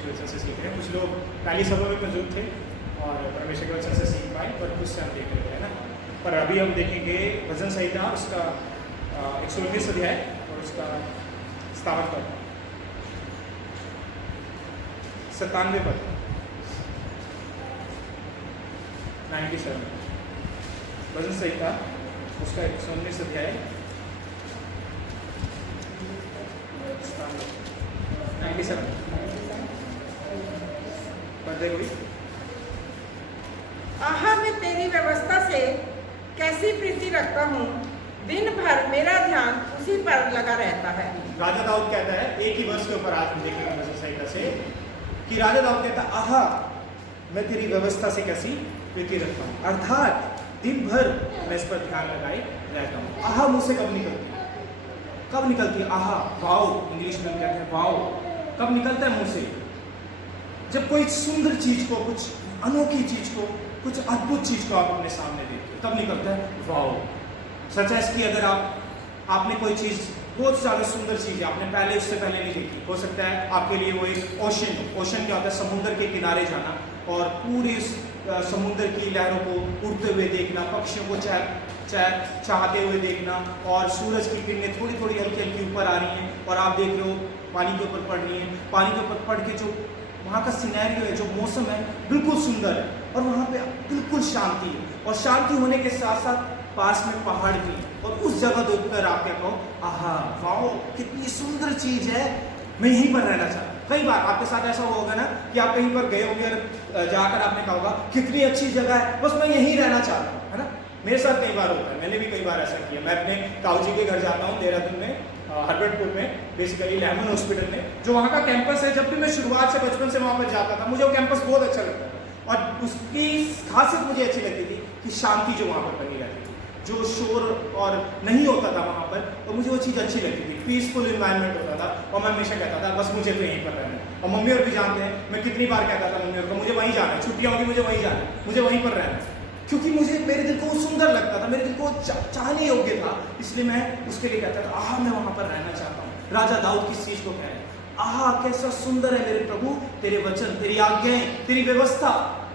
परमेश्वर के वचन से सीख रहे हैं। कुछ लोग पहली सभा में मौजूद थे और परमेश्वर के वचन से सीख पाए, पर कुछ से हम देख रहे हैं ना। पर अभी हम देखेंगे भजन संहिता उसका 119 अध्याय और उसका 57 पद, 97 पद, 97 भजन संहिता उसका 119 अध्याय 97 पढ़ दे कोई। आहा, मैं तेरी व्यवस्था से कैसी प्रीति रखता हूँ, दिन भर मेरा ध्यान उसी पर लगा रहता है। राजा दाऊद कहता है, एक ही वर्ष के ऊपर आज हम देखेंगे भजन संहिता से, कि राजा दाऊद कहता है, आहा मैं तेरी व्यवस्था से कैसी प्रीति रखता हूँ, अर्थात दिन भर मैं इस पर ध्यान लगाए रहता हूँ। आहा मुझसे कब निकलती है? कब निकलती है आहा? वाओ, इंग्लिश में कहते हैं वाओ। कब निकलता है मुंह से? जब कोई सुंदर चीज को, कुछ अनोखी चीज को, कुछ अद्भुत चीज को आप अपने सामने देखते हो, तब निकलता है वाओ। सच है कि अगर आपने कोई चीज, बहुत ज्यादा सुंदर चीज है, आपने पहले उससे पहले नहीं देखी, हो सकता है आपके लिए वो एक ओशन क्या होता है, समुद्र के किनारे जाना और पूरे समुद्र की लहरों को उड़ते हुए देखना, पक्षियों को चाहते हुए देखना, और सूरज की किरणें थोड़ी थोड़ी हल्की हल्की ऊपर आ रही हैं और आप देख रहे हो पानी के ऊपर पड़ रही हैं। पानी के ऊपर पड़ के जो वहाँ का सिनेरियो है, जो मौसम है, बिल्कुल सुंदर है और वहाँ पे बिल्कुल शांति है, और शांति होने के साथ साथ पास में पहाड़ भी है, और उस जगह देखकर आप क्या कहो, आहा वाओ कितनी सुंदर चीज है, मैं यहीं पर रहना चाहता हूँ। कई बार आपके साथ ऐसा होगा ना कि आप कहीं पर गए होंगे और जाकर आपने कहा होगा कितनी अच्छी जगह है, बस मैं यहीं रहना चाहता हूँ, है ना। मेरे साथ कई बार होता है, मैंने भी कई बार ऐसा किया। मैं अपने ताऊ जी के घर जाता हूँ देहरादून में, हरबटपुर में, बेसिकली लेमन हॉस्पिटल में, जो वहाँ का कैंपस है। जब भी मैं शुरुआत से बचपन से वहाँ पर जाता था, मुझे वो कैंपस बहुत अच्छा लगता था, और उसकी खासियत मुझे अच्छी लगती थी कि शांति जो वहाँ पर बनी रहती थी, जो शोर और नहीं होता था वहाँ पर, और मुझे वो चीज़ अच्छी लगती थी, पीसफुल इन्वायरमेंट होता था। और मैं हमेशा कहता था बस मुझे तो यहीं पर रहना है। और मम्मी और भी जानते हैं, मैं कितनी बार कहता था मम्मी और को, मुझे वहीं जाना है, छुट्टियाँ होगी मुझे वहीं जाना है, मुझे वहीं पर रहना है, क्योंकि मुझे मेरे दिल को वो सुंदर लगता था, मेरे दिल को चाहने योग्य था, इसलिए मैं उसके लिए कहता था आहा मैं वहाँ पर रहना चाहता हूँ। राजा दाऊद किस चीज को कह रहे हैं, आहा कैसा सुंदर है मेरे प्रभु तेरे वचन, तेरी आज्ञाएं, तेरी व्यवस्था,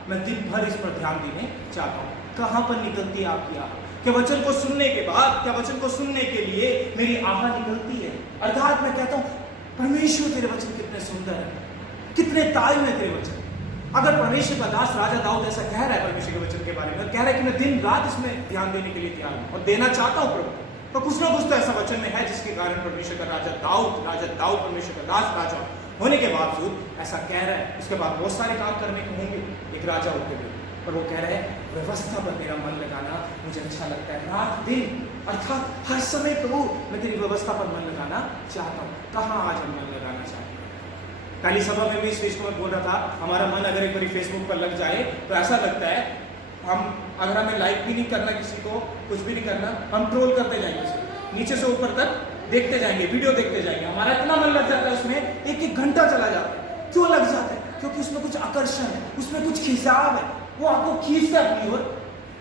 मैं दिन भर इस पर ध्यान देने चाहता हूँ। कहाँ पर निकलती है आपकी आह? क्या वचन को सुनने के बाद, क्या वचन को सुनने के लिए मेरी आह निकलती है? अर्थात मैं कहता हूँ परमेश्वर तेरे वचन कितने सुंदर है, कितने तायम है तेरे वचन। अगर परमेश्वर का दास राजा दाऊद ऐसा कह रहा है परमेश्वर के वचन के बारे में, कह रहा है कि मैं दिन रात इसमें ध्यान देने के लिए तैयार हूँ और देना चाहता हूँ प्रभु, तो कुछ ना कुछ तो ऐसा वचन में है जिसके कारण परमेश्वर का राजा दाऊद परमेश्वर का दास राजा होने के बावजूद ऐसा कह रहा है। उसके बाद बहुत सारे काम करने को होंगे एक राजा होते हुए, पर वो कह रहे हैं व्यवस्था पर मेरा मन लगाना मुझे अच्छा लगता है, रात दिन अर्थात हर समय प्रभु मैं तेरी व्यवस्था पर मन लगाना चाहता हूँ। कहाँ आज हम मन लगाना चाहते हैं? पहली सभा में भी इस चीज को मैं बोल रहा था, हमारा मन अगर एक बार फेसबुक पर लग जाए तो ऐसा लगता है हम, अगर हमें लाइक भी नहीं करना किसी को, कुछ भी नहीं करना, हम ट्रोल करते जाएंगे, नीचे से ऊपर तक देखते जाएंगे, वीडियो देखते जाएंगे, हमारा इतना मन लग जाता है उसमें, एक घंटा चला जाता है। क्यों लग जाता है? क्योंकि उसमें कुछ आकर्षण है, उसमें कुछ खिंचाव है, वो आपको खींचता है अपनी ओर,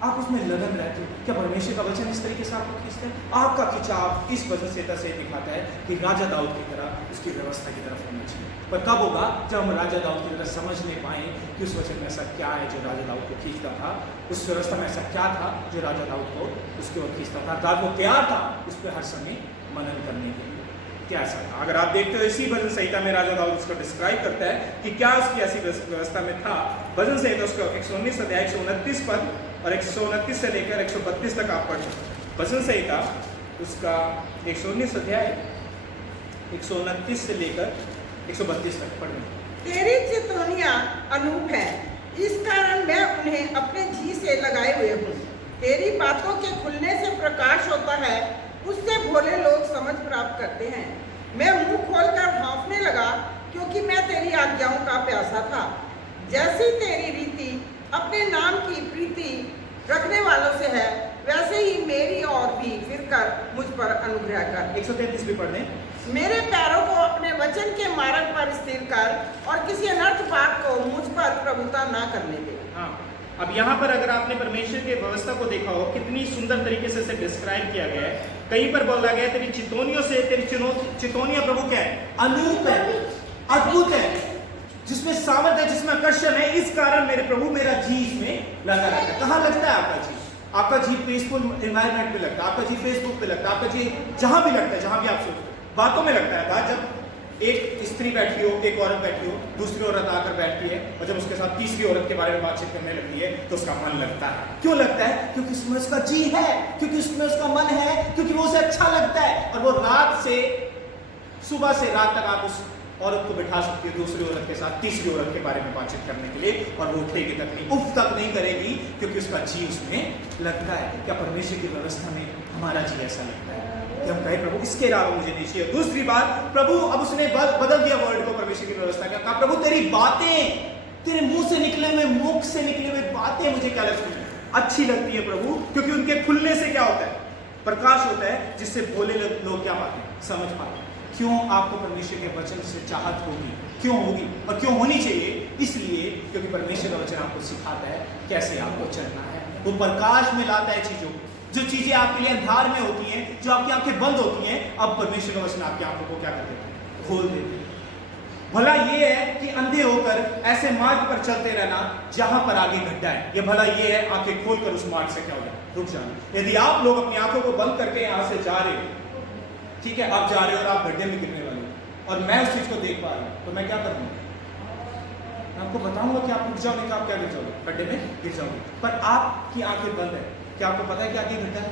आप उसमें लगन रहते हो। क्या परमेश्वर का वचन इस तरीके से आपको खींचता है? आपका खिंचाव इस वजह से दिखाता है कि राजा दाऊद की तरह उसकी व्यवस्था की तरफ होना चाहिए। पर कब होगा? जब हम राजा दाऊद की तरह समझ नहीं पाए कि उस वचन में ऐसा क्या है जो राजा दाऊद को खींचता था, उस व्यवस्था में ऐसा क्या था जो राजा दाऊद को उसकी ओर खींचता था, अर्थात वो क्या था उस पर हर समय मनन करने के लिए क्या ऐसा था। अगर आप देखते हो इसी भजन संहिता में राजा दाऊद उसको डिस्क्राइब करता है कि क्या उसकी ऐसी व्यवस्था में था। भजन संहिता उसका 119 अध्याय 129 पद और 129 से लेकर 132 तक आप पढ़। भजन संहिता उसका 119 अध्याय 129 से लेकर 132 तक पढ़। तेरी चितौनियां अनूप है, इस कारण मैं उन्हें अपने जी से लगाए हुए हूँ। तेरी बातों के खुलने से प्रकाश होता है, उससे भोले लोग समझ प्राप्त करते हैं। मैं मुंह खोलकर हाँफने लगा, क्योंकि मैं तेरी आज्ञाओं का प्यासा था। जैसी तेरी रीति अपने नाम की प्रीति रखने वालों से है, वैसे ही मेरी और भी फिरकर मुझ पर अनुग्रह कर। 133 भी पढ़ने। मेरे पैरों को अपने वचन के मार्ग पर स्थिर कर और किसी अनर्थ बात को मुझ पर प्रभुता ना करने दे। हाँ, अब यहाँ पर अगर आपने परमेश्वर की व्यवस्था को देखा हो, कितनी सुंदर तरीके से इसे डिस्क्राइब किया गया है। कहीं पर बोला गया तेरी चितौनियों से, तेरी चितौनियां प्रभु क्या है? अनूप है, अद्भुत है, जिसमें सामर्थ है, जिसमें आकर्षण है, इस कारण मेरे प्रभु मेरा जी इसमें लगा रहता है। कहाँ लगता है आपका जी? आपका जी पीसफुल एनवायरनमेंट में लगता है, आपका जी फेसबुक पे लगता है, आपका जी जहां भी लगता है, जहां भी आप सोचते हैं। बातों में लगता है। जब एक स्त्री बैठी हो, एक औरत बैठी हो, दूसरी औरत आकर बैठती है और जब उसके साथ तीसरी औरत के बारे में बातचीत करने लगती है तो उसका मन लगता है। क्यों लगता है? क्योंकि उसमें उसका जी है, क्योंकि उसमें उसका मन है, क्योंकि वो उसे अच्छा लगता है। और वो रात से सुबह से रात तक आप उस औरत को बिठा सकती है दूसरी औरत के साथ तीसरी औरत के बारे में बातचीत करने के लिए, और वो उठेगी तक नहीं, उफ तक नहीं करेगी, क्योंकि उसका जी उसमें लगता है। क्या परमेश्वर की व्यवस्था में हमारा जी ऐसा लगता है कि हम कहे प्रभु इसके अलावा मुझे नहीं चाहिए? दूसरी बात, प्रभु अब उसने बदल दिया वर्ड को, परमेश्वर की व्यवस्था। क्या कहा? प्रभु तेरी बातें, तेरे मुंह से निकले हुए, मुख से निकले हुए बातें मुझे क्या लगती है? अच्छी लगती है प्रभु, क्योंकि उनके खुलने से क्या होता है? प्रकाश होता है, जिससे भोले लोग क्या पाते हैं? समझ पाते हैं। क्यों आपको परमेश्वर के वचन से चाहत होगी? क्यों होगी और क्यों होनी चाहिए? इसलिए क्योंकि परमेश्वर का वचन आपको सिखाता है कैसे आपको चलना है। वो प्रकाश में लाता है चीजों को। जो चीजें आपके लिए अंधार में होती हैं, जो आपकी आंखें बंद होती हैं, अब परमेश्वर का वचन आपकी आंखों को क्या कर देता है? खोल देते हैं। भला ये है कि अंधे होकर ऐसे मार्ग पर चलते रहना जहां पर आगे गड्ढा है, या भला ये है आंखें खोलकर उस मार्ग से क्या हो जाए? रुक जाना। यदि आप लोग अपनी आंखों को बंद करके यहां से जा रहे हो, ठीक है, आप जा रहे हो और आप गड्ढे में गिरने वाले हो, और मैं उस चीज को देख पा रहा हूं, तो मैं क्या करूंगा? मैं आपको बताऊंगा कि आप रुक जाओगे, तो आप क्या गिर जाओगे? गड्ढे में गिर जाओगे। पर आपकी आंखें बंद है। क्या आपको पता है कि आगे गड्ढा है?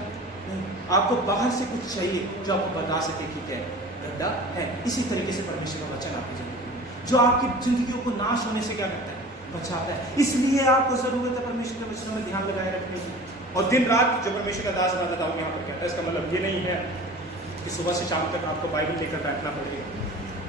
आपको बाहर से कुछ चाहिए जो आपको बता सके कि क्या गड्ढा है। इसी तरीके से परमेश्वर का वचन आपकी जिंदगी में, जो आपकी जिंदगियों को नाश होने से क्या करता है? बचाता है। इसलिए आपको जरूरत है परमेश्वर के वचन में ध्यान लगाए रखने की। और दिन रात जो परमेश्वर का दास राजा दाऊद यहाँ पर कहता है, इसका मतलब ये नहीं है कि सुबह से शाम तक आपको बाइबल लेकर बैठना पड़ेगा।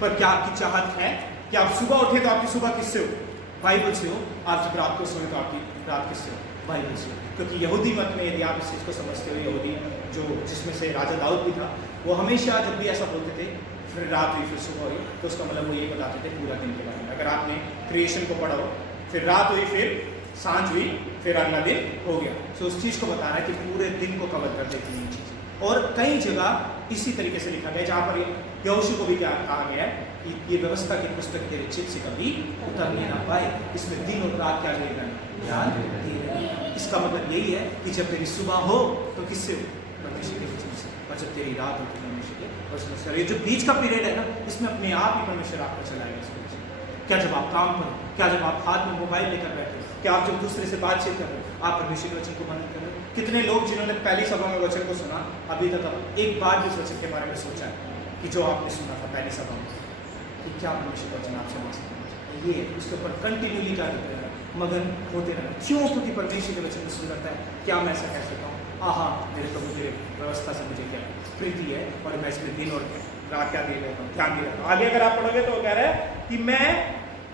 पर क्या आपकी चाहत है कि आप सुबह उठे तो आपकी सुबह किससे हो? बाइबल से हो। आप जब रात को सोए तो आपकी रात किससे हो? बाइबल से हो। क्योंकि यहूदी मत में, यदि आप इस चीज़ को समझते हो, यहूदी जो जिसमें से राजा दाऊद भी था, वो हमेशा जब भी ऐसा बोलते थे, फिर रात हुई फिर सुबह हुई, तो उसका मतलब वो ये बताते थे पूरा दिन के बारे में। अगर आपने क्रिएशन को पढ़ा हो, फिर रात हुई, फिर सांझ हुई, फिर अगला दिन हो गया, तो उस चीज़ को बताना है कि पूरे दिन को कवर कर देती है ये चीज़। और कई जगह इसी तरीके से लिखा गया, जहाँ पर यहोशू को भी क्या कहा गया है कि ये व्यवस्था की पुस्तक तेरे चित्त से कभी उतरने ना पाए, इसमें दिन और रात क्या रहेगा? ध्यान दे रहेगा। इसका मतलब यही है कि जब तेरी सुबह हो तो किससे हो? परमेश्वर के वचन से, और जब तेरी रात हो तो परमेश्वर के वचन से। ये जो बीच का पीरियड है ना, इसमें अपने आप ही परमेश्वर आपको चलाएगा इसको। क्या जब आप काम पर, क्या जब आप हाथ में मोबाइल लेकर बैठे, क्या आप जब दूसरे से बातचीत कर रहे हो, आप परमेश्वर के वचन को मनन कर रहे हो? कितने लोग जिन्होंने पहली सभा में वचन को सुना, अभी तक अब एक बार भी उस वचन के बारे में सोचा है कि जो आपने सुना था पहली सभा में, कि क्या परमेश्वर का वचन आपसे मांग सकते हैं? ये उसके ऊपर कंटिन्यूली क्या करते रहना, मगन होते रहना। क्यों? क्योंकि परमेश्वर के वचन में सुंदरता है। क्या मैं ऐसा कह सकता हूँ? आहा, मेरे प्रभु तेरे व्यवस्था से मुझे क्या प्रीति है, और मैं इसमें दिन और रात क्या दे रहता हूँ, ध्यान दे रहता हूँ। आगे अगर आप पढ़ोगे तो कह रहा है कि मैं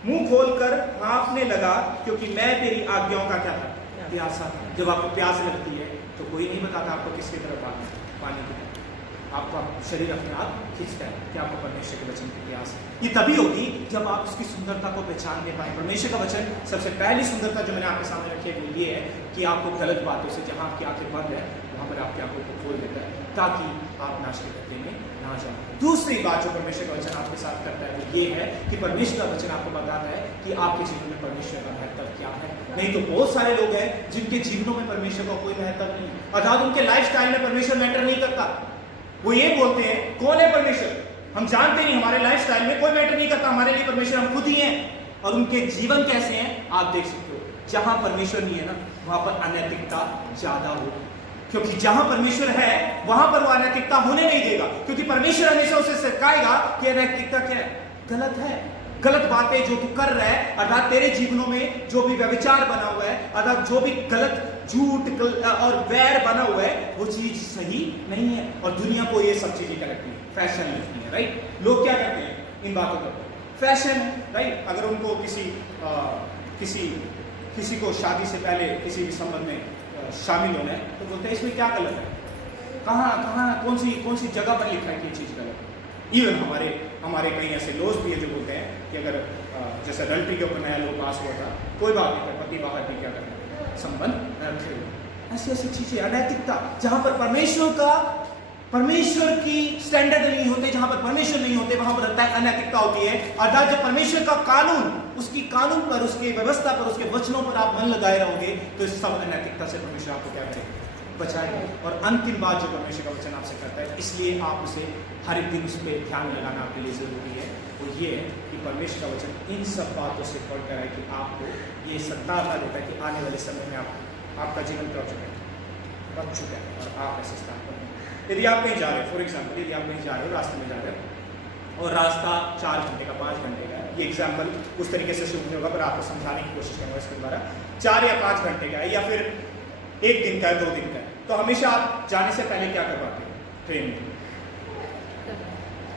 मुंह खोलकर हाँफने लगा, क्योंकि मैं तेरी आज्ञाओं का क्या था? प्यासा। जब आपको प्यास लगती है तो कोई नहीं बताता आपको किसकी तरफ आना है, पानी की तरफ। आपका शरीर अपने आप खींचता है कि आपको परमेश्वर के वचन की प्यास है। ये तभी होगी जब आप उसकी सुंदरता को पहचानने पाए। परमेश्वर का वचन, सबसे पहली सुंदरता जो मैंने आपके सामने रखी है वो ये है कि आपको गलत बातों से, जहाँ आपकी आंखें बंद है वहाँ पर आपकी आंखों को खोल देता है, ताकि आप नाश के गड्ढे में ना जाए। दूसरी बात जो परमेश्वर का वचन आपके साथ करता है वो ये है कि परमेश्वर का वचन आपको बताता है कि आपके जीवन में परमेश्वर का महत्व क्या है। नहीं तो बहुत सारे लोग हैं जिनके जीवनों में परमेश्वर का कोई महत्व नहीं, अर्थात उनके लाइफस्टाइल में परमेश्वर मैटर नहीं करता। वो ये बोलते हैं कौन है परमेश्वर, हम जानते नहीं, हमारे लाइफस्टाइल में कोई मैटर नहीं करता, हमारे लिए परमेश्वर हम खुद ही हैं। और उनके जीवन कैसे हैं आप देख सकते हो। जहां परमेश्वर नहीं है ना, वहां पर अनैतिकता ज्यादा होगी, क्योंकि जहां परमेश्वर है वहां पर वो अनैतिकता होने नहीं देगा, क्योंकि परमेश्वर हमेशा उसे सिखाएगा कि अनैतिकता क्या है, गलत है। गलत बातें जो तू कर रहा है, अर्थात तेरे जीवनों में जो भी व्यभिचार बना हुआ है, अर्थात जो भी गलत झूठ और वैर बना हुआ है, वो चीज सही नहीं है। और दुनिया को ये सब चीजें क्या लगती है? फैशन लगती है, राइट। लोग क्या करते हैं इन बातों पर? Fashion, right. अगर उनको किसी को शादी से पहले किसी भी संबंध में शामिल होना है तो बोलते हैं इसमें क्या गलत है, कहाँ कौन सी जगह पर लिखा है कि ये चीज गलत है। इवन हमारे कई ऐसे लोग भी है जो बोलते हैं कि अगर जैसे अडल्ट्री के ऊपर नया लॉ पास हुआ था, कोई बात नहीं, पति बाहर भी क्या करना, संबंध रखे हुए। ऐसी चीजें, अनैतिकता, जहां पर परमेश्वर का परमेश्वर की स्टैंडर्ड नहीं होते, जहां पर परमेश्वर नहीं होते वहां पर अनैतिकता होती है। अर्थात जब परमेश्वर का कानून, उसकी कानून पर, उसकी व्यवस्था पर, उसके वचनों पर आप मन लगाए रहोगे तो इस सब अनैतिकता से परमेश्वर आपको क्या करेगा, बचाएगा। और अंतिम बात जो परमेश्वर का वचन आपसे करता है, इसलिए आप उसे हर एक दिन उस पर ध्यान लगाना आपके लिए जरूरी है, वो ये है कि परमेश्वर का वचन इन सब बातों से पढ़कर है कि आपको ये सत्ता देता है कि आने वाले समय में आपका जीवन क्या बच चुका है और आप ऐसे स्थान पर। यदि आप कहीं जा रहे हो, फॉर एग्जाम्पल यदि आप कहीं जा रहे हो, रास्ते में जा रहे हो और रास्ता 4 घंटे का 5 घंटे का, ये एग्जाम्पल उस तरीके से शुरू नहीं होगा पर आपको समझाने की कोशिश करूँगा इसके द्वारा, 4 या 5 घंटे का है या फिर 1 दिन का है, 2 दिन का है, तो हमेशा आप जाने से पहले क्या करवाते हो, ट्रेन में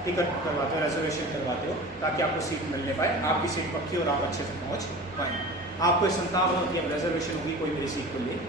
टिकट करवाते हो, रिजर्वेशन करवाते हो ताकि आपको सीट मिलने पाए, आपकी सीट पक्की और आप अच्छे से पहुँच पाए। आपको संताप होती है, रिजर्वेशन होगी, कोई मेरी सीट को ले,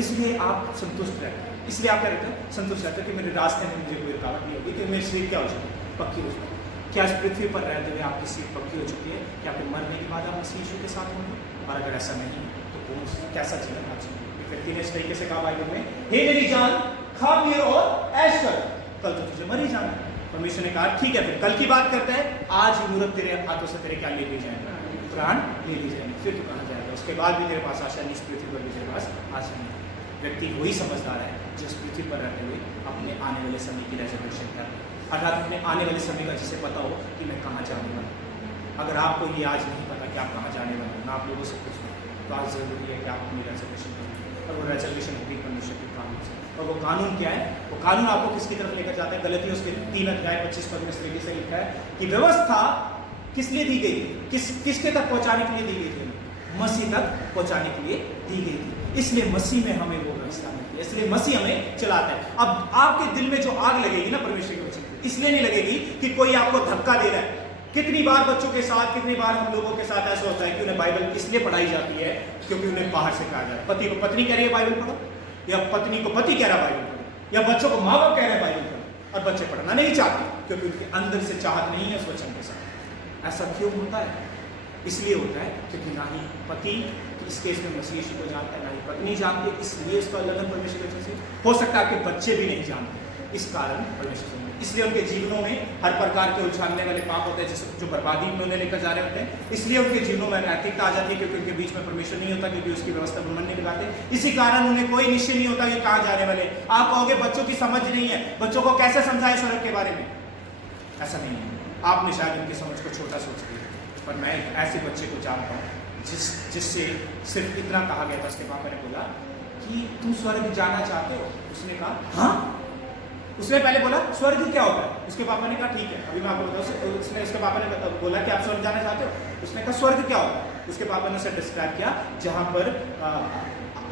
इसलिए आप संतुष्ट रहते हैं। इसलिए आप क्या रहते हैं, संतुष्ट रहते हैं कि मेरे रास्ते में मुझे कोई रुकावट नहीं होगी, कि मेरी सीट क्या हो चुकी है, पक्की हो चुकी है। क्या इस पृथ्वी पर रहते हुए आपकी सीट पक्की हो चुकी है? क्या आपके मरने के बाद आप मसीह यीशु के साथ होंगे? और अगर ऐसा नहीं तो कौन कैसा जीवन आप जिएंगे? व्यक्ति ने इस तरीके से कहा बाइबल में, हे मेरी जान खा पियो और ऐश कर, कल तो तुझे मर ही जाना है। परमेश्वर ने कहा ठीक है, फिर कल की बात करते हैं, आज ही मूर्ख तेरे हाथों से तेरे क्या ले ली जाएंगे, प्राण ले ली जाएंगे, फिर तू कहाँ जाएगा? उसके बाद भी तेरे पास आशा नहीं, इस पृथ्वी पर भी तेरे पास आशा नहीं। व्यक्ति वही समझदार है जिस पृथ्वी पर रहते हुए अपने आने वाले समय की रिजर्वेशन कर, अर्थात अपने आने वाले समय का जिसे पता हो कि मैं कहाँ जाने वाला हूँ। अगर आपको ये आज नहीं पता कि आप कहाँ जाने वाले हो, ना आप लोगों से पूछना, तो आज जरूरी है कि आप अपनी रिजर्वेशन करें, और वो रिजर्वेशन होगी परमेश्वर के कानून से। और वो कानून क्या है? वो कानून आपको किसकी तरफ लेकर जाता है? गलतियों उसके 3 अध्याय 25 पद में इस तरीके से लिखा है कि व्यवस्था किस लिए दी गई थी, किसके तक पहुंचाने के लिए दी गई थी? मसीह तक पहुंचाने के लिए दी गई थी। इसलिए मसीह में हमें वो व्यवस्था मिलती है, इसलिए मसीह हमें चलाता है। अब आपके दिल में जो आग लगेगी ना परमेश्वर के वचन, इसलिए नहीं लगेगी कि कोई आपको धक्का दे रहा है। कितनी बार बच्चों के साथ, कितनी बार हम लोगों के साथ ऐसा होता है कि उन्हें बाइबल इसलिए पढ़ाई जाती है क्योंकि उन्हें बाहर से कहा जाए, पति को पत्नी कह रही है बाइबल पढ़ो, या पत्नी को पति कह रहा है बाइबल पढ़ो, या बच्चों को माँ बाप कह रहे हैं बाइबल पढ़ो, और बच्चे पढ़ना नहीं चाहते क्योंकि उनके अंदर से चाहत नहीं है उस वचन के साथ। ऐसा क्यों होता है? इसलिए होता है क्योंकि ना ही पति इस केस में मसीह यीशु को जानता है, ना ही पत्नी जानती है, इसलिए उसका लगन परमेश्वर के वचन से। हो सकता है आपके बच्चे भी नहीं जानते, इस कारण परमेश्वर से, इसलिए उनके जीवनों में हर प्रकार के उलझाने वाले पाप होते हैं जो बर्बादी में उन्हें लेकर जा रहे होते हैं। इसलिए उनके जीवनों में नैतिकता आ जाती है क्योंकि उनके बीच में परमेश्वर नहीं होता, क्योंकि उसकी व्यवस्था पर मन नहीं लगाते। इसी कारण उन्हें कोई निश्चय नहीं होता कि कहाँ जाने वाले। आप कहोगे बच्चों की समझ नहीं है, बच्चों को कैसे समझाएं स्वर्ग के बारे में? ऐसा नहीं है, आपने शायद उनकी समझ को छोटा सोच लिया, पर मैं एक ऐसे बच्चे को जानता हूँ जिससे सिर्फ इतना कहा गया था, उसके पापा ने बोला कि तुम स्वर्ग जाना चाहते हो? उसने कहा हाँ। उसने पहले बोला स्वर्ग क्या होता है? उसके पापा ने कहा ठीक है, अभी मैं आपको बताऊँ। उसने उसके पापा ने बोला कि आप स्वर्ग जाना चाहते हो? उसने कहा स्वर्ग क्या होता है? उसके पापा ने उसे डिस्क्राइब किया जहाँ पर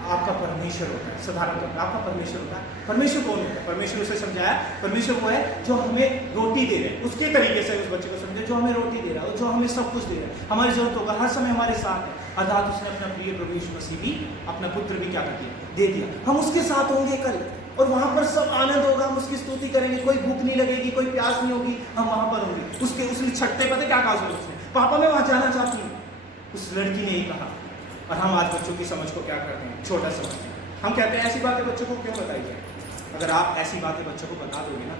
आपका परमेश्वर होता है। साधारण तौर पर आपका परमेश्वर होता है। परमेश्वर कौन होता है? परमेश्वर उसे समझाया, परमेश्वर वो है जो हमें रोटी दे रहे हैं, उसके तरीके से उस बच्चे को समझे, जो हमें रोटी दे रहा है, जो हमें सब कुछ दे रहा है, हमारी जरूरत होगा हर समय हमारे साथ है। अर्थात उसने अपना प्रिय प्रभु यीशु मसीह भी, अपना पुत्र भी क्या कर दिया? दे दिया। हम उसके साथ होंगे कल, और वहां पर सब आनंद होगा, हम उसकी स्तुति करेंगे, कोई भूख नहीं लगेगी, कोई प्यास नहीं होगी, हम वहां पर होंगे। उसने छठते पता क्या कहा उसने? पापा मैं वहां जाना चाहती हूँ। उस लड़की ने यही कहा। और हम आज बच्चों की समझ को क्या करते हैं? छोटा समझते हैं। हम कहते हैं ऐसी बातें बच्चों को क्यों बताई जाए? अगर आप ऐसी बातें बच्चों को बता दोगे ना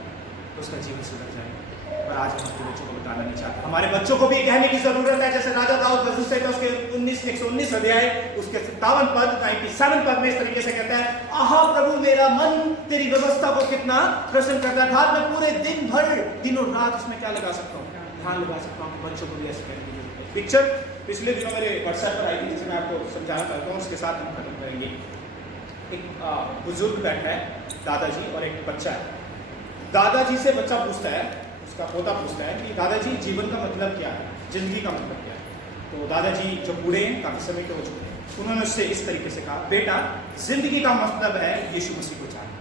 तो उसका जीवन सुधर जाएगा। पर आज हम अपने बच्चों को बताना नहीं चाहते। हमारे बच्चों को भी कहने की जरूरत है, जैसे राजा दाऊद वज़ूर से उसके 119 अध्याय उसके 57 पद 97 पद में इस तरीके से कहता है, आहा प्रभु मेरा मन तेरी व्यवस्था को कितना प्रसन्न करता है। अर्थात मैं पूरे दिन भर दिनों रात उसमें क्या लगा सकता हूँ? ध्यान लगा सकता हूँ। बच्चों को भी ऐसे कहने की जरूरत है। पिक्चर पिछले दिनों मेरे व्हाट्सएप पर आई थी, जिसे मैं आपको समझाना चाहता हूँ, उसके साथ हम खत्म करेंगे। एक बुजुर्ग बैठा है, दादाजी और एक बच्चा है। दादाजी से बच्चा पूछता है, उसका पोता पूछता है कि दादाजी जीवन का मतलब क्या है, जिंदगी का मतलब क्या है? तो दादाजी जो बूढ़े हैं, काफी समय के हो चुके हैं, उन्होंने उससे इस तरीके से कहा, बेटा जिंदगी का मतलब है यीशु मसीह को जानना।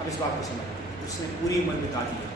अब इस बात को समझ, उसने पूरी उम्र बिता दी है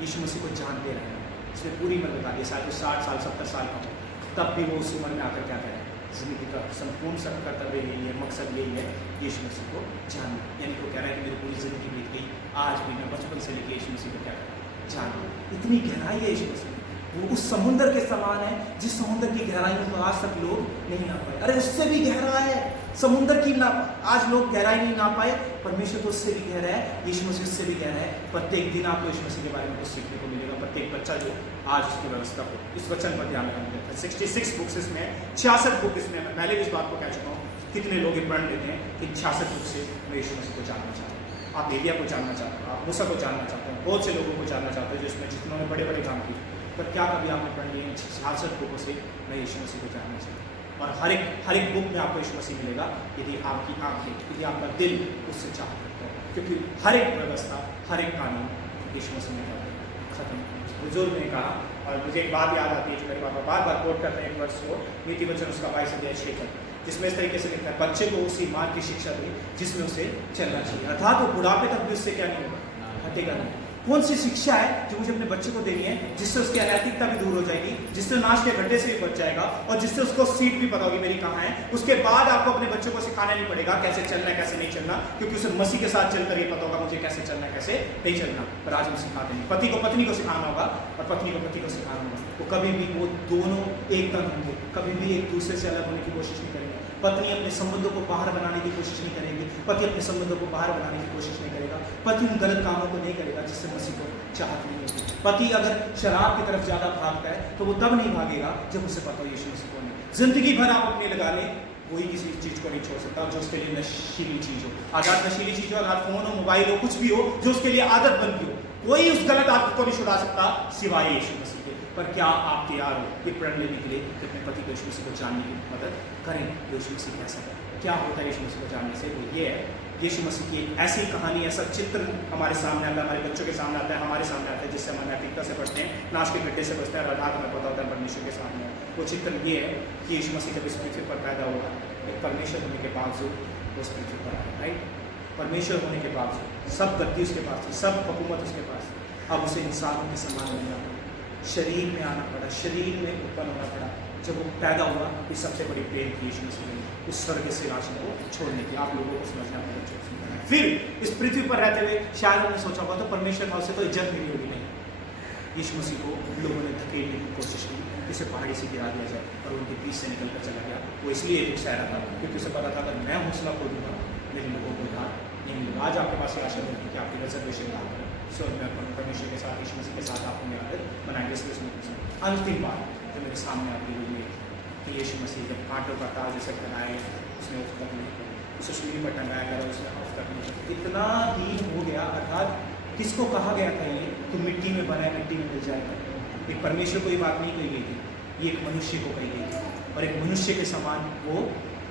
यीशु मसीह को जानते रहे, उसने पूरी उम्र बिता दी, शायद 60 साल 70 साल का हो, तब भी वो उस उम्र में आकर क्या करें? जिंदगी का संपूर्ण कर्तव्य यही है, मकसद यही है, यीशु मसीह को जानना। यानी वो कह रहा है कि मेरी पूरी जिंदगी बीत गई, आज भी मैं बचपन से लेकर यीशु मसीह को क्या करूँ? जानना। इतनी गहराई है यीशु मसीह, वो उस समुद्र के समान है जिस समुद्र की गहराइयों को आज तक लोग नहीं आ पाए। अरे उससे भी गहरा है, समुद्र की ना आज लोग गहराई नहीं ना पाए, परमेश्वर तो उससे भी गहरा है, यीशु मसीह उससे भी गहरा है। प्रत्येक दिन आपको यीशु मसीह के बारे में कुछ सीखने को मिलेगा। प्रत्येक बच्चा जो आज उसकी व्यवस्था को इस वचन पर ध्यान रखना है। 66 बुक्स इसमें, 66 बुक इसमें, मैं पहले भी इस बात को कह चुका हूँ। कितने लोग ये पढ़ लेते हैं कि 66 बुक से मैं यीशु मसीह को जानना चाहता हूँ। आप एलिया को जानना चाहते हो, आप मूसा को जानना चाहते हो, बहुत से लोगों को जानना चाहते हो जिसमें जिन्होंने बड़े बड़े काम किए, पर क्या कभी आपने पढ़ लिए 66 बुकों से मैं यीशु मसीह को जानना चाहता हूँ? और हर एक बुक में आपको यीशु मसीह मिलेगा यदि आपकी आंखें, यदि आपका दिल उससे चाह करता है, क्योंकि हर एक व्यवस्था, हर एक कानून यीशु मसीह ने खत्म। बुजुर्ग ने कहा, और मुझे एक बात याद आती है जो मेरे पापा बार बार कोट करते हैं, एक वर्ष को नीति वचन उसका 22 अध्याय 6 तक, जिसमें इस तरीके से लिखता है, बच्चे को उसी मार्ग की शिक्षा दे जिसमें उसे चलना चाहिए, अर्थात वो बुढ़ापे तक भी उससे क्या नहीं होगा, हटेगा नहीं। कौन सी शिक्षा है जो मुझे अपने बच्चे को देनी है जिससे उसकी अनैतिकता भी दूर हो जाएगी, जिससे नाश के गड्ढे से भी बच जाएगा, और जिससे उसको सीट भी पता होगी मेरी कहाँ है। उसके बाद आपको अपने बच्चों को सिखाना नहीं पड़ेगा कैसे चलना है कैसे नहीं चलना, क्योंकि उसे मसीह के साथ चलकर ये पता होगा मुझे कैसे चलना है कैसे नहीं चलना। पर आज हम सिखाते हैं, पति को पत्नी को सिखाना होगा और पत्नी को पति को सिखाना होगा। वो कभी भी वो दोनों एक तन होंगे, कभी भी एक दूसरे से अलग होने की कोशिश नहीं करेंगे। पत्नी अपने संबंधों को बाहर बनाने की कोशिश नहीं करेगी, पति अपने संबंधों को बाहर बनाने की कोशिश नहीं करेगा। पति उन गलत कामों को नहीं करेगा जिससे मसीह को चाहत नहीं होती। पति अगर शराब की तरफ ज्यादा भागता है तो वो तब नहीं भागेगा जब उसे पता हो यीशु मसीह कौन है। जिंदगी भर आप अपने लगा लें, कोई किसी चीज को नहीं छोड़ सकता जो उसके लिए नशीली चीज हो, आजाद नशीली चीज हो, अगर फोन हो, मोबाइल हो, कुछ भी हो जो उसके लिए आदत बन गई हो, कोई उस गलत आदत को नहीं छुड़ा सकता सिवाय यीशु मसीह के। पर क्या आप तैयार हो ये प्रण लेने के लिए कि अपने पति को यीशु मसीह को जानने की मदद करें? यीशु मसीह कैसा है, क्या होता है यीशु मसीह को जानने से? वो ये है, यीशु मसीह की एक ऐसी कहानी, ऐसा चित्र हमारे सामने आता है, हमारे बच्चों के सामने आता है, हमारे सामने आता है, जिससे हम नैतिकता से बचते हैं, नाश के गड्ढे से बचते हैं, और अर्थात हमें पता होता है परमेश्वर के सामने। वो चित्र ये है कि यीशु मसीह जब इस पृथ्वी पर पैदा हुआ, एक परमेश्वर होने के बावजूद वो इस पृथ्वी पर आया, राइट? परमेश्वर होने के बावजूद सब गद्दी उसके पास थी, सब हुकूमत उसके पास, अब उसे इंसानों के समान बनना पड़ा, शरीर में आना पड़ा, शरीर में उत्पन्न होना पड़ा। जब वो पैदा हुआ तो सबसे बड़ी प्रेम थी यीशु मसीह ने उस स्वर्ग से राशन को छोड़ने की। आप लोगों को समझना पड़ेगा। फिर इस पृथ्वी पर रहते हुए शायद उन्होंने सोचा होगा तो परमेश्वर का उसे तो इज्जत मिली होगी नहीं। यीशु मसीह को लोगों ने धकेलने की कोशिश की, इसे पहाड़ी से गिरा दिया जाए, और उनके बीच से निकल कर चला गया। वो इसलिए दुख सह रहा था क्योंकि उसे पता था अगर मैं हौसला खो दूंगा मेरे लोगों को उधार नहीं मिलेगा। आज आपके पास ये आशा होगी कि आपकी रिजर्वेशन ना करें, स्वर्ग में परमेश्वर के साथ, यीशु मसीह के साथ आपको मिलाकर बनाएंगे। अंतिम बात जो मेरे सामने आती हुई है कि यीशु मसीह जब कांटों का ताज जैसे बनाए, उसने उफ तक नहीं करी, उसे सूली पर टंगाया गया, उसने उफ तक नहीं करी। इतना दीन हो गया, अर्थात किसको कहा गया था ये तो मिट्टी में बनाए मिट्टी में मिल जाएगा। एक परमेश्वर को ये बात नहीं कही गई थी, ये एक मनुष्य को कही गई थी, और एक मनुष्य के समान वो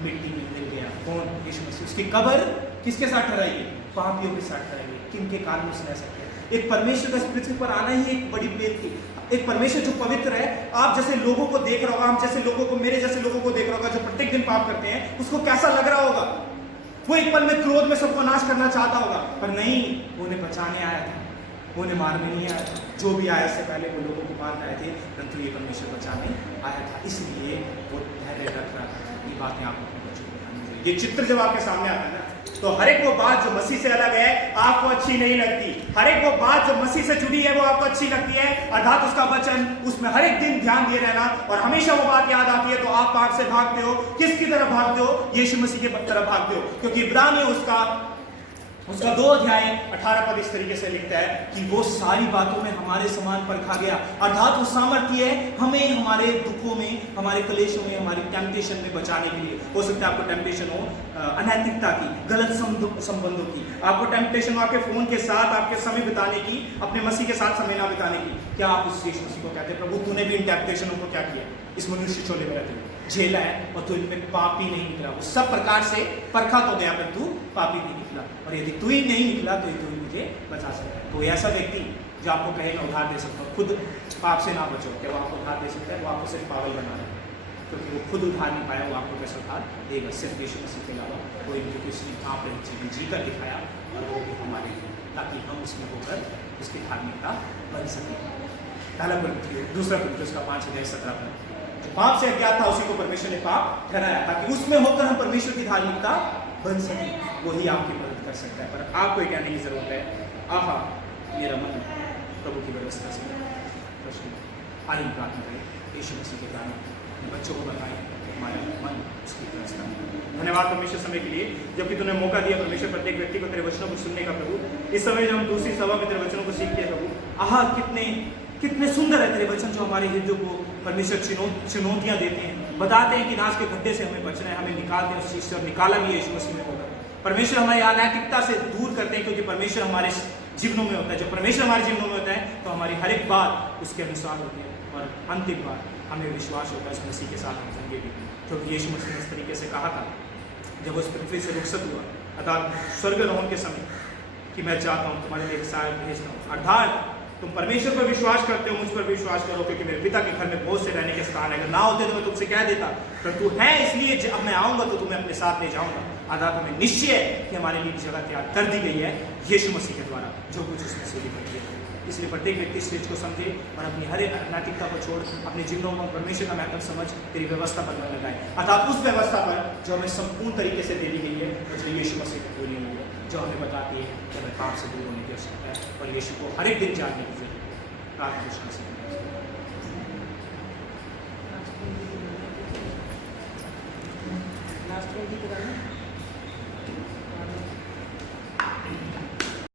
मिट्टी में मिल गया। कौन? यीशु मसीह। उसकी कब्र किसके साथ ठहराई गई? पापियों के साथ ठहराई गई। किन के कारण उसने ऐसा किया? एक परमेश्वर का इस पृथ्वी पर आना ही एक बड़ी बेद थी। एक परमेश्वर जो पवित्र है, आप जैसे लोगों को देख रहा होगा, हम जैसे लोगों को, मेरे जैसे लोगों को देख रहा होगा जो प्रत्येक दिन पाप करते हैं, उसको कैसा लग रहा होगा? वो एक पल में क्रोध में सबको नाश करना चाहता होगा, पर नहीं, वो उन्हें बचाने आया था, वो उन्हें मारने नहीं आया था। जो भी आया इससे पहले वो लोगों को मारने आए थे, परंतु ये परमेश्वर बचाने आया था, इसलिए वो धैर्य रख रहा था। ये बातें आप अपने बच्चों को बतानी चाहिए। ये चित्र जब आपके सामने आता है ना, तो हर एक वो बात जो मसीह से अलग है आपको अच्छी नहीं लगती, हर एक वो बात जो मसीह से जुड़ी है वो आपको अच्छी लगती है, अर्थात उसका वचन, उसमें हर एक दिन ध्यान दिए रहना, और हमेशा वो बात याद आती है तो आप पाप से भागते हो। किसकी तरफ भागते हो? यीशु मसीह की तरफ भागते हो, क्योंकि इब्रानियों उसका 2 अध्याय 18 पद इस तरीके से लिखता है कि वो सारी बातों में हमारे समान परखा गया, अर्थात वो सामर्थ्य है हमें हमारे दुखों में, हमारे क्लेशों में, हमारी टेम्पटेशन में बचाने के लिए। हो सकता है आपको टेम्पटेशन हो अनैतिकता की, गलत संबंधों की, आपको टेम्पटेशन हो आपके फोन के साथ आपके समय बिताने की, अपने मसीह के साथ समय ना बिताने की। क्या आप उस यीशु मसीह को कहते हैं प्रभु तूने भी इन टेम्पटेशनों को क्या किया? इस मनुष्य चोले में रहते हुए झेला है, और तू इनमें पापी नहीं निकला। वो सब प्रकार से परखा तो गया पर तू पापी नहीं निकला, और यदि तू ही नहीं निकला तो तू ही मुझे बचा सकता है। तो ऐसा व्यक्ति जो आपको कहे मैं उधार दे सकता हूँ, खुद पाप से ना बचो, क्या वो आपको उधार दे सकता है? वो आपको सिर्फ पागल बना रहा है, क्योंकि वो खुद उधार नहीं पाया, वो आपको कैसे उधार देगा? सिर्फ यीशु मसीह के अलावा कोई भी, क्योंकि उसने आपने जीवन जीकर दिखाया, और वो भी हमारे लिए, ताकि हम उसमें होकर उसकी धार्मिकता बन सकें। पहला कुरिन्थियों, दूसरा कुरिन्थियों उसका 5 अध्याय 17 पद, जो पाप से अज्ञात था उसी को परमेश्वर ने पाप ठहराया, ताकि उसमें होकर हम परमेश्वर की धार्मिकता बन सके। वही आपकी मदद कर सकता है। पर आपको कहने की जरूरत है, आहा मेरा मन प्रभु की व्यवस्था से प्रश्न। आइए प्रार्थना करें। यीशु मसीह के कारण बच्चों को बताएं हमारा मन उसकी व्यवस्था है। धन्यवाद परमेश्वर समय के लिए, जबकि तूने मौका दिया परमेश्वर प्रत्येक व्यक्ति को तेरे वचनों को सुनने का प्रभु। इस समय जब हम दूसरी सभा में तेरे वचनों को सीखते हैं प्रभु, आहा कितने सुंदर है तेरे वचन जो हमारे हृदय को परमेश्वर चुनौतियां देते हैं, बताते हैं कि नाश के गड्ढे से हमें बचना है, हमें निकालते हैं उस चीज से, और निकाला भी यीशु मसीह में होगा। परमेश्वर हमारी अनैतिकता से दूर करते हैं, क्योंकि परमेश्वर हमारे जीवनों में होता है। जब परमेश्वर हमारे जीवनों में होता है तो हमारी हर एक बात उसके अनुसार होती है, और अंतिम बात हमें विश्वास होता है इस मसीह के साथ हम होंगे भी, क्योंकि यीशु मसीह ने इस तरीके से कहा था जब उस पृथ्वी से रुखसत हुआ, अर्थात स्वर्गारोहण के समय, कि मैं चाहता हूँ तुम्हारे लिए एक सहायक भेजना हूँ, अर्थात तुम परमेश्वर पर विश्वास करते हो, मुझ पर विश्वास करो, क्योंकि मेरे पिता के घर में बहुत से रहने के स्थान है, अगर ना होते तो मैं तुमसे कह देता, पर तू है इसलिए अब मैं आऊँगा तो तुम्हें अपने साथ ले जाऊँगा। अर्थात तुम्हें निश्चय है कि हमारे लिए जगह तैयार कर दी गई है यीशु मसीह के द्वारा, जो कुछ उसने सीढ़ी पर किया। इसलिए प्रत्येक व्यक्ति इस चीज को समझे और अपनी हर एक अनैतिकता को छोड़ अपने जीवनों में परमेश्वर का महत्व समझ तेरी व्यवस्था पर मन लगाए, अर्थात उस व्यवस्था पर जो हमें संपूर्ण तरीके से दे दी गई है, और जो यीशु मसीह की पूरी हुई है, जो हमें बताती है कि हमें पाप से दूर होने की आवश्यकता है और यीशु को हर एक दिन जानने की जरूरत है। प्रार्थना से लास्ट में भी